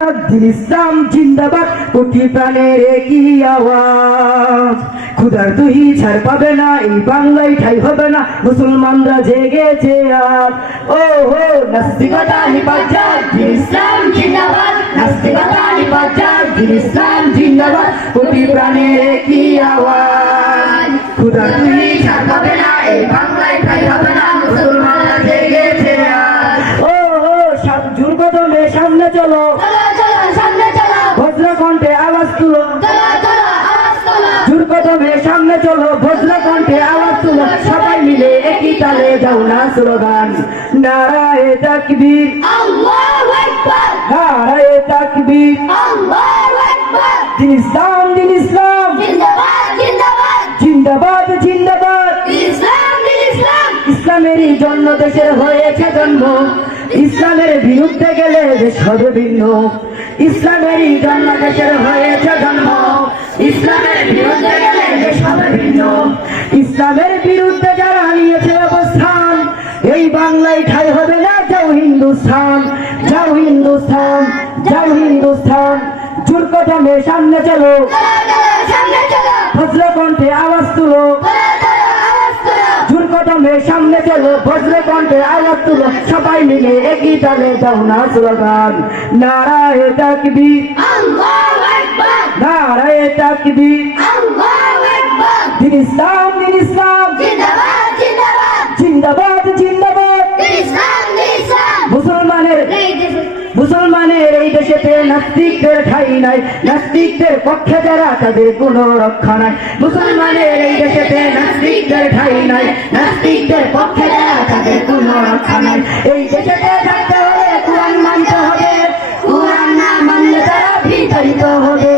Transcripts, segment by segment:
ইসলাম জিন্দাবাদ, কোটি প্রাণের একই আওয়াজ। খুদার তুই ছাড় পাবে না, এই বাংলায় ঠাই হবে না, মুসলমানরা জেগেছে আর ও হো, নাস্তিকতা দিন ইসলাম জিন্দাবাদ, নাস্তিকতা দিন ইসলাম জিন্দাবাদ, কোটি প্রাণের একই আওয়াজ। খুদার তুই ছাড় পাবে না, এই বাংলায় ঠাই হবে না, মুসলমানরা জেগেছে আর ও হো সব জুর কদমে সামনে চলো। কণ্ঠে আওয়াজ তুলো। কদমে সামনে চলো ভদ্র কণ্ঠে আওয়াজ তুলো। সবাই মিলে একই তালে যাও না স্লোগান। নারায়ে তাকবীর। নারায়ে তাকবীর। দিন ইসলাম দিন ইসলাম। জিন্দাবাদ জিন্দাবাদ। ইসলামেরই জন্য দেশের হয়েছে জন্ম। ইসলামের বিরুদ্ধে গেলে দেশ হবে ভিন্ন। ইসলামেরই জন্য দেশের হয়েছে জন্ম। ইসলামের বিরুদ্ধে গেলে হবে ভিন্ন। ইসলামের বিরুদ্ধে যারা নিয়েছে অবস্থান এই বাংলায় ঠাই হবে না যাও হিন্দুস্তান যাও হিন্দুস্তান যাও হিন্দুস্তান জোর কদমে সামনে চলো। ফজল কণ্ঠে আওয়াজ তুলো। কদমে সামনে চলো বজ্রে কণ্ঠে আওয়াজ তুলো। সবাই মিলে একই তালে দাও না স্লোগান। নারায়ে আকবার। নারায়ে তাকবীর। আল্লাহু মুসলমানের এই দেশেতে নাস্তিকদের ঠাই নাই নাস্তিকদের পক্ষে যারা তাদের কোনো রক্ষা নাই মুসলমানের এই দেশেতে নাস্তিকদের ঠাই নাই নাস্তিকদের পক্ষে যারা তাদের কোনো রক্ষা নাই এই দেশেতে থাকতে হলে কোরআন মানতে হবে কোরআন না মানলে তারা বিতাড়িত হবে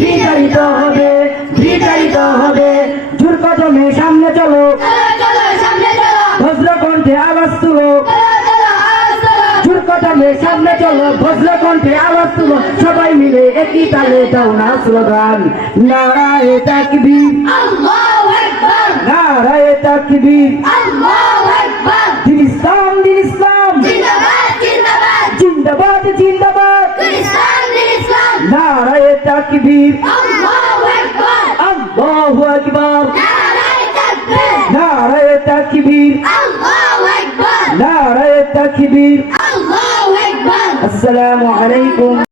বিতাড়িত হবে বিতাড়িত হবে। জোর কদমে সামনে চলো। চলো চলো চলো ভদ্র কণ্ঠে আওয়াজ তুলো। সবাই মিলে একই তালে দাও না স্লোগান। নারায়ে আকবার। নারায়ে আকবার। দিন ইসলাম দিন ইসলাম। জিন্দাবাদ জিন্দাবাদ। নারায়ে তাকবীর। আল্লাহু আকবার। নারায়ে তাকবীর। আল্লাহু আকবার। নারায়ে তাকবীর। আল্লাহু السلام عليكم.